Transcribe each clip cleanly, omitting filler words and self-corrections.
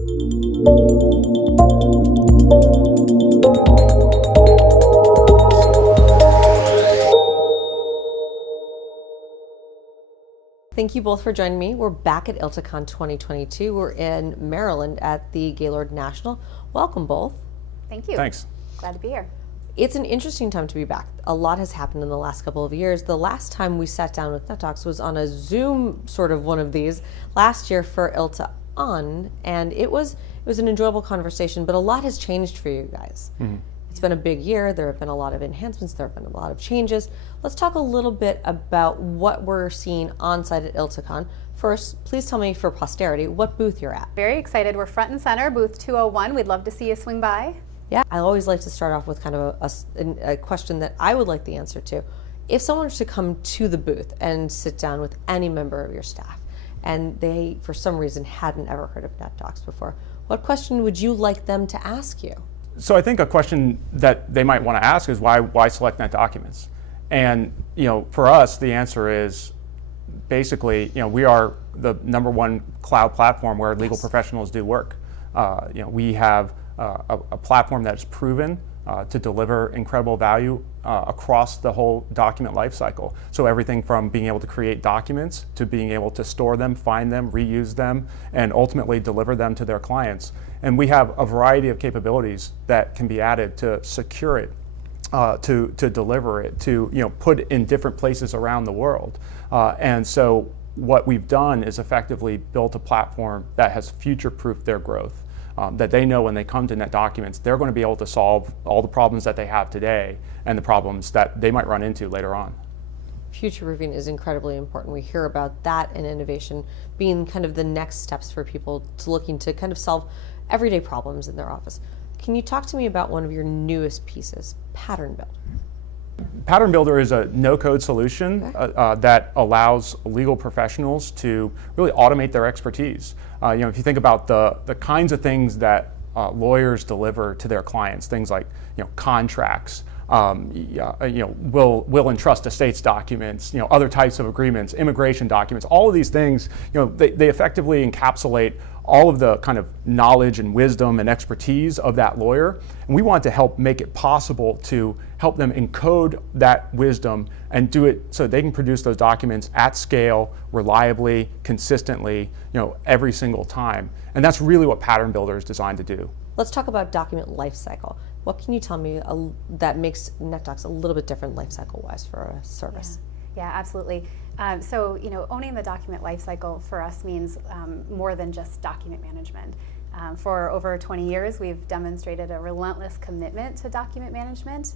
Thank you both for joining me. We're back at ILTACON 2022. We're in Maryland at the Gaylord National. Welcome both. Thank you. Thanks. Glad to be here. It's an interesting time to be back. A lot has happened in the last couple of years. The last time we sat down with NetDocs was on a Zoom sort of one of these last year for ILTACON, and it was an enjoyable conversation, but a lot has changed for you guys. Mm-hmm. It's been a big year. There have been a lot of enhancements. There have been a lot of changes. Let's talk a little bit about what we're seeing on site at ILTACON. First, please tell me for posterity what booth you're at. Very excited. We're front and center, booth 201. We'd love to see you swing by. Yeah, I always like to start off with kind of a question that I would like the answer to. If someone were to come to the booth and sit down with any member of your staff, and they, for some reason, hadn't ever heard of NetDocs before, what question would you like them to ask you? So I think a question that they might want to ask is why select NetDocuments? And for us, the answer is basically, we are the #1 cloud platform where legal professionals do work. We have a platform that is proven to deliver incredible value across the whole document lifecycle. So everything from being able to create documents to being able to store them, find them, reuse them, and ultimately deliver them to their clients. And we have a variety of capabilities that can be added to secure it, to deliver it, to put in different places around the world. And so what we've done is effectively built a platform that has future-proofed their growth. That they know when they come to NetDocuments, they're going to be able to solve all the problems that they have today and the problems that they might run into later on. Future-proofing is incredibly important. We hear about that and innovation being kind of the next steps for people looking to kind of solve everyday problems in their office. Can you talk to me about one of your newest pieces, Pattern Builder? Pattern Builder is a no-code solution that allows legal professionals to really automate their expertise. If you think about the kinds of things that lawyers deliver to their clients, things like contracts, will and trust estates documents, other types of agreements, immigration documents, all of these things, they effectively encapsulate all of the kind of knowledge and wisdom and expertise of that lawyer. And we want to help make it possible to help them encode that wisdom and do it so they can produce those documents at scale, reliably, consistently, every single time. And that's really what Pattern Builder is designed to do. Let's talk about document lifecycle. What can you tell me that makes NetDocs a little bit different lifecycle-wise for a service? Yeah, absolutely. So, owning the document lifecycle for us means more than just document management. For over 20 years, we've demonstrated a relentless commitment to document management.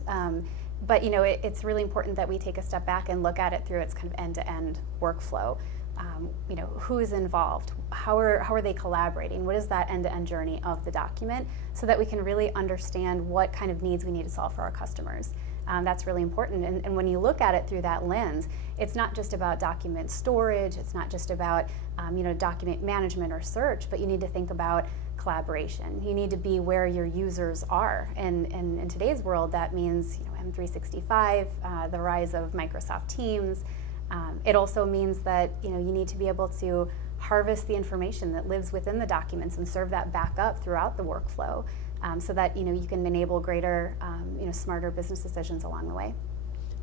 But it's really important that we take a step back and look at it through its kind of end-to-end workflow. Who's involved? How are they collaborating? What is that end-to-end journey of the document, so that we can really understand what kind of needs we need to solve for our customers. That's really important. And when you look at it through that lens, it's not just about document storage, it's not just about document management or search, but you need to think about collaboration. You need to be where your users are. And in today's world, that means M365, the rise of Microsoft Teams. It also means that you need to be able to harvest the information that lives within the documents and serve that back up throughout the workflow, so that you can enable greater, smarter business decisions along the way.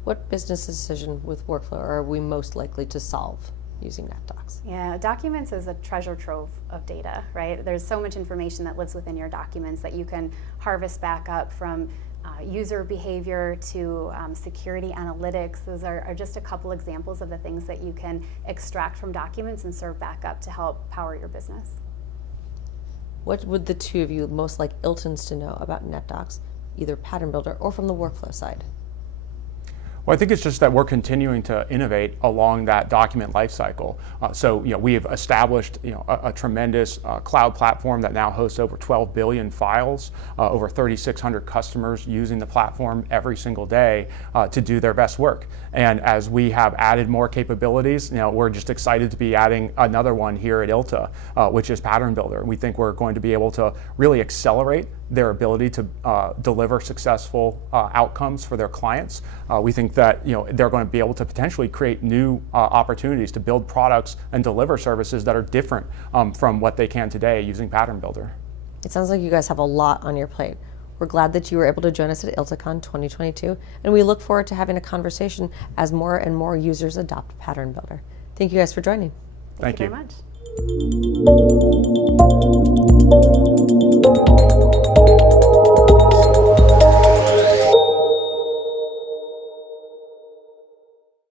What business decision with workflow are we most likely to solve using NetDocs? Yeah, documents is a treasure trove of data, right? There's so much information that lives within your documents that you can harvest back up, from user behavior to security analytics. Those are just a couple examples of the things that you can extract from documents and serve back up to help power your business. What would the two of you most like ILTANs to know about NetDocs, either Pattern Builder or from the workflow side? Well, I think it's just that we're continuing to innovate along that document lifecycle. So, we have established, a tremendous cloud platform that now hosts over 12 billion files, over 3,600 customers using the platform every single day to do their best work. And as we have added more capabilities, we're just excited to be adding another one here at ILTA, which is Pattern Builder. We think we're going to be able to really accelerate their ability to deliver successful outcomes for their clients. We think that they're going to be able to potentially create new opportunities to build products and deliver services that are different from what they can today using Pattern Builder. It sounds like you guys have a lot on your plate. We're glad that you were able to join us at ILTACON 2022, and we look forward to having a conversation as more and more users adopt Pattern Builder. Thank you guys for joining. Thank you very much.